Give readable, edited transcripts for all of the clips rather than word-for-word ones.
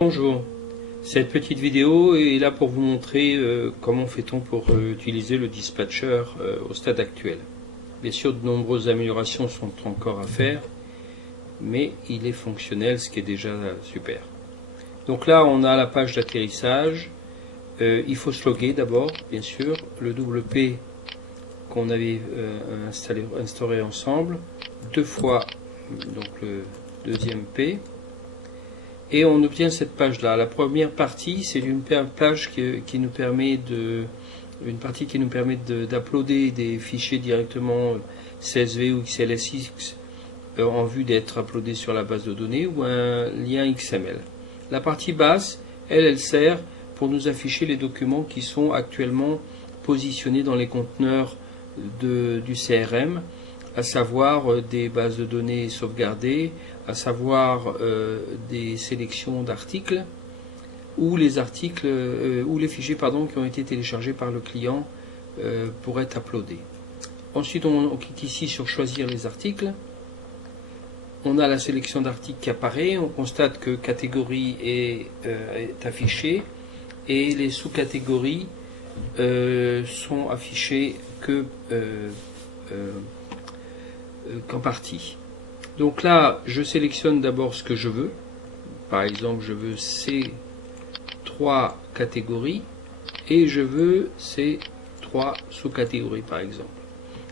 Bonjour, cette petite vidéo est là pour vous montrer comment fait-on pour utiliser le dispatcher au stade actuel. Bien sûr, de nombreuses améliorations sont encore à faire, mais il est fonctionnel, ce qui est déjà super. Donc là, on a la page d'atterrissage. Il faut se loguer d'abord, bien sûr, le WP qu'on avait instauré ensemble, deux fois donc le deuxième P. Et on obtient cette page-là. La première partie, c'est une page qui nous permet d'uploader des fichiers directement CSV ou XLSX en vue d'être uploadés sur la base de données ou un lien XML. La partie basse, elle sert pour nous afficher les documents qui sont actuellement positionnés dans les conteneurs du CRM, à savoir des bases de données sauvegardées, à savoir des sélections d'articles ou les articles ou les fichiers qui ont été téléchargés par le client pour être uploadés. Ensuite, on clique ici sur choisir les articles. On a la sélection d'articles qui apparaît. On constate que catégorie est affichée et les sous-catégories sont affichées qu'en partie. Donc là, je sélectionne d'abord ce que je veux. Par exemple, je veux ces trois catégories et je veux ces trois sous-catégories, par exemple.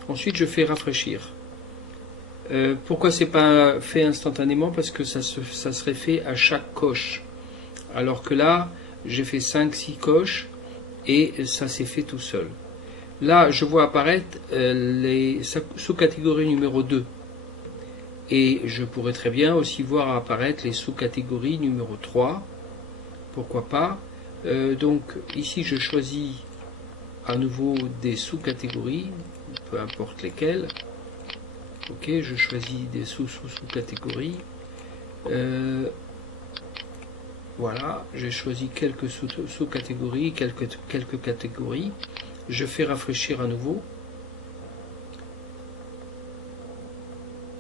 Ensuite, je fais rafraîchir. Pourquoi c'est pas fait instantanément? Parce que ça serait fait à chaque coche. Alors que là, j'ai fait 5-6 coches et ça s'est fait tout seul. Là, je vois apparaître les sous-catégories numéro 2. Et je pourrais très bien aussi voir apparaître les sous-catégories numéro 3. Pourquoi pas. Donc ici, je choisis à nouveau des sous-catégories, peu importe lesquelles. Ok, je choisis des sous-catégories. Voilà, j'ai choisi quelques sous-catégories, quelques catégories. Je fais rafraîchir à nouveau.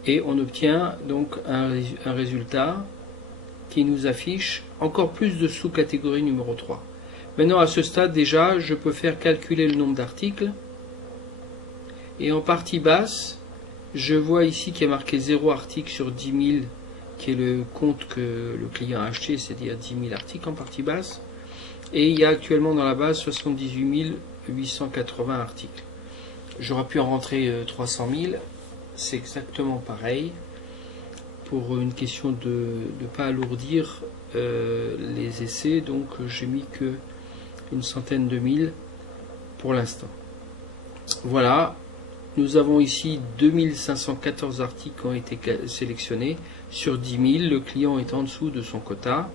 Et on obtient donc un résultat qui nous affiche encore plus de sous-catégories numéro 3. Maintenant, à ce stade, déjà, je peux faire calculer le nombre d'articles. Et en partie basse, je vois ici qu'il y a marqué 0 article sur 10 000, qui est le compte que le client a acheté, c'est-à-dire 10 000 articles en partie basse. Et il y a actuellement dans la base 78 880 articles. J'aurais pu en rentrer 300 000. C'est exactement pareil pour une question de ne pas alourdir les essais, donc j'ai mis que une centaine de mille pour l'instant. Voilà, nous avons ici 2514 articles qui ont été sélectionnés sur 10 000, le client est en dessous de son quota,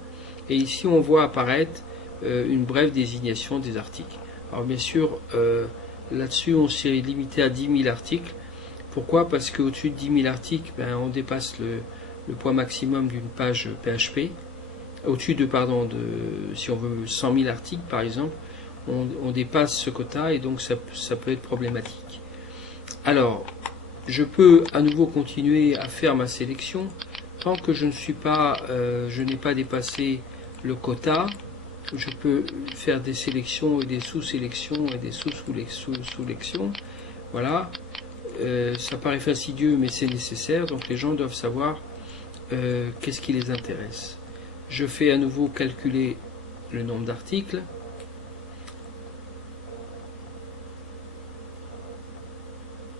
et ici on voit apparaître une brève désignation des articles. Alors bien sûr, là-dessus on s'est limité à 10 000 articles. Pourquoi? Parce qu'au-dessus de 10 000 articles, on dépasse le poids maximum d'une page PHP. Au-dessus si on veut 100 000 articles par exemple, on dépasse ce quota et donc ça peut être problématique. Alors, je peux à nouveau continuer à faire ma sélection tant que je n'ai pas dépassé le quota. Je peux faire des sélections et des sous-sélections et des sous-sélections. Voilà. Ça paraît fastidieux, mais c'est nécessaire, donc les gens doivent savoir qu'est-ce qui les intéresse. Je fais à nouveau calculer le nombre d'articles.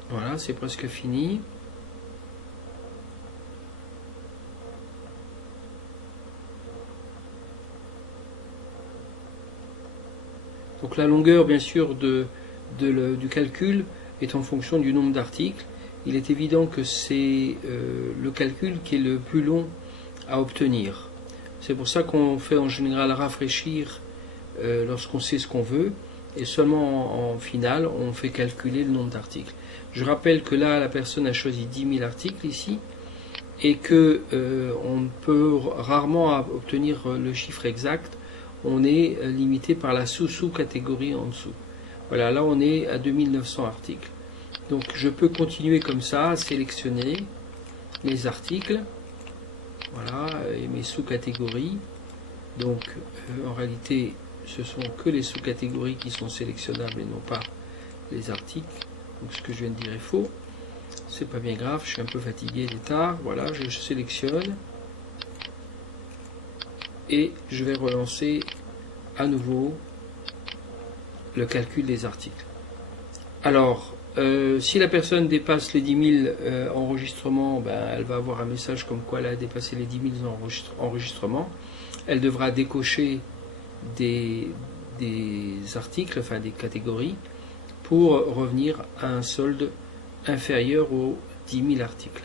Voilà, c'est presque fini. Donc la longueur, bien sûr, du calcul est en fonction du nombre d'articles. Il est évident que c'est le calcul qui est le plus long à obtenir. C'est pour ça qu'on fait en général rafraîchir lorsqu'on sait ce qu'on veut, et seulement en finale on fait calculer le nombre d'articles. Je rappelle que là la personne a choisi 10 000 articles ici, et que on peut rarement obtenir le chiffre exact. On est limité par la sous-catégorie en dessous. Voilà, là on est à 2900 articles. Donc je peux continuer comme ça à sélectionner mes articles, voilà, et mes sous-catégories. Donc en réalité ce sont que les sous-catégories qui sont sélectionnables et non pas les articles. Donc ce que je viens de dire est faux. C'est pas bien grave, je suis un peu fatigué, il est tard. Voilà, je sélectionne et je vais relancer à nouveau le calcul des articles. Alors, si la personne dépasse les 10 000 enregistrements, ben, elle va avoir un message comme quoi elle a dépassé les 10 000 enregistrements. Elle devra décocher des articles, enfin des catégories, pour revenir à un solde inférieur aux 10 000 articles.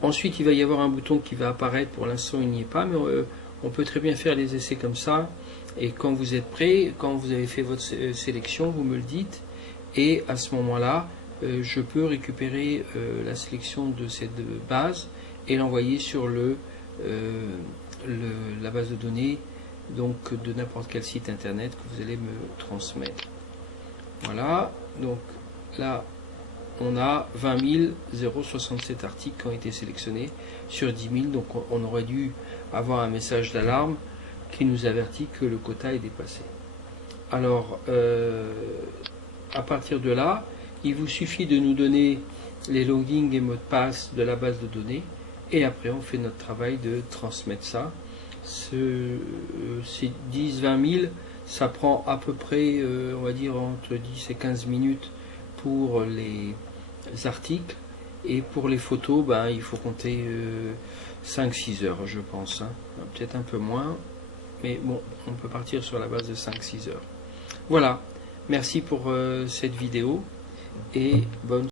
Ensuite, il va y avoir un bouton qui va apparaître. Pour l'instant, il n'y est pas, mais on peut très bien faire les essais comme ça. Et quand vous êtes prêt, quand vous avez fait votre sélection, vous me le dites. Et à ce moment-là, je peux récupérer la sélection de cette base et l'envoyer sur la base de données, donc de n'importe quel site internet que vous allez me transmettre. Voilà, donc là on a 20 067 articles qui ont été sélectionnés sur 10 000, donc on aurait dû avoir un message d'alarme qui nous avertit que le quota est dépassé. Alors à partir de là, il vous suffit de nous donner les logins et mots de passe de la base de données et après on fait notre travail de transmettre ça. Ces 10-20 000, ça prend à peu près, on va dire, entre 10 et 15 minutes pour les articles, et pour les photos, ben, il faut compter 5-6 heures, je pense, hein. Peut-être un peu moins, mais bon, on peut partir sur la base de 5-6 heures. Voilà, merci pour cette vidéo, et bonne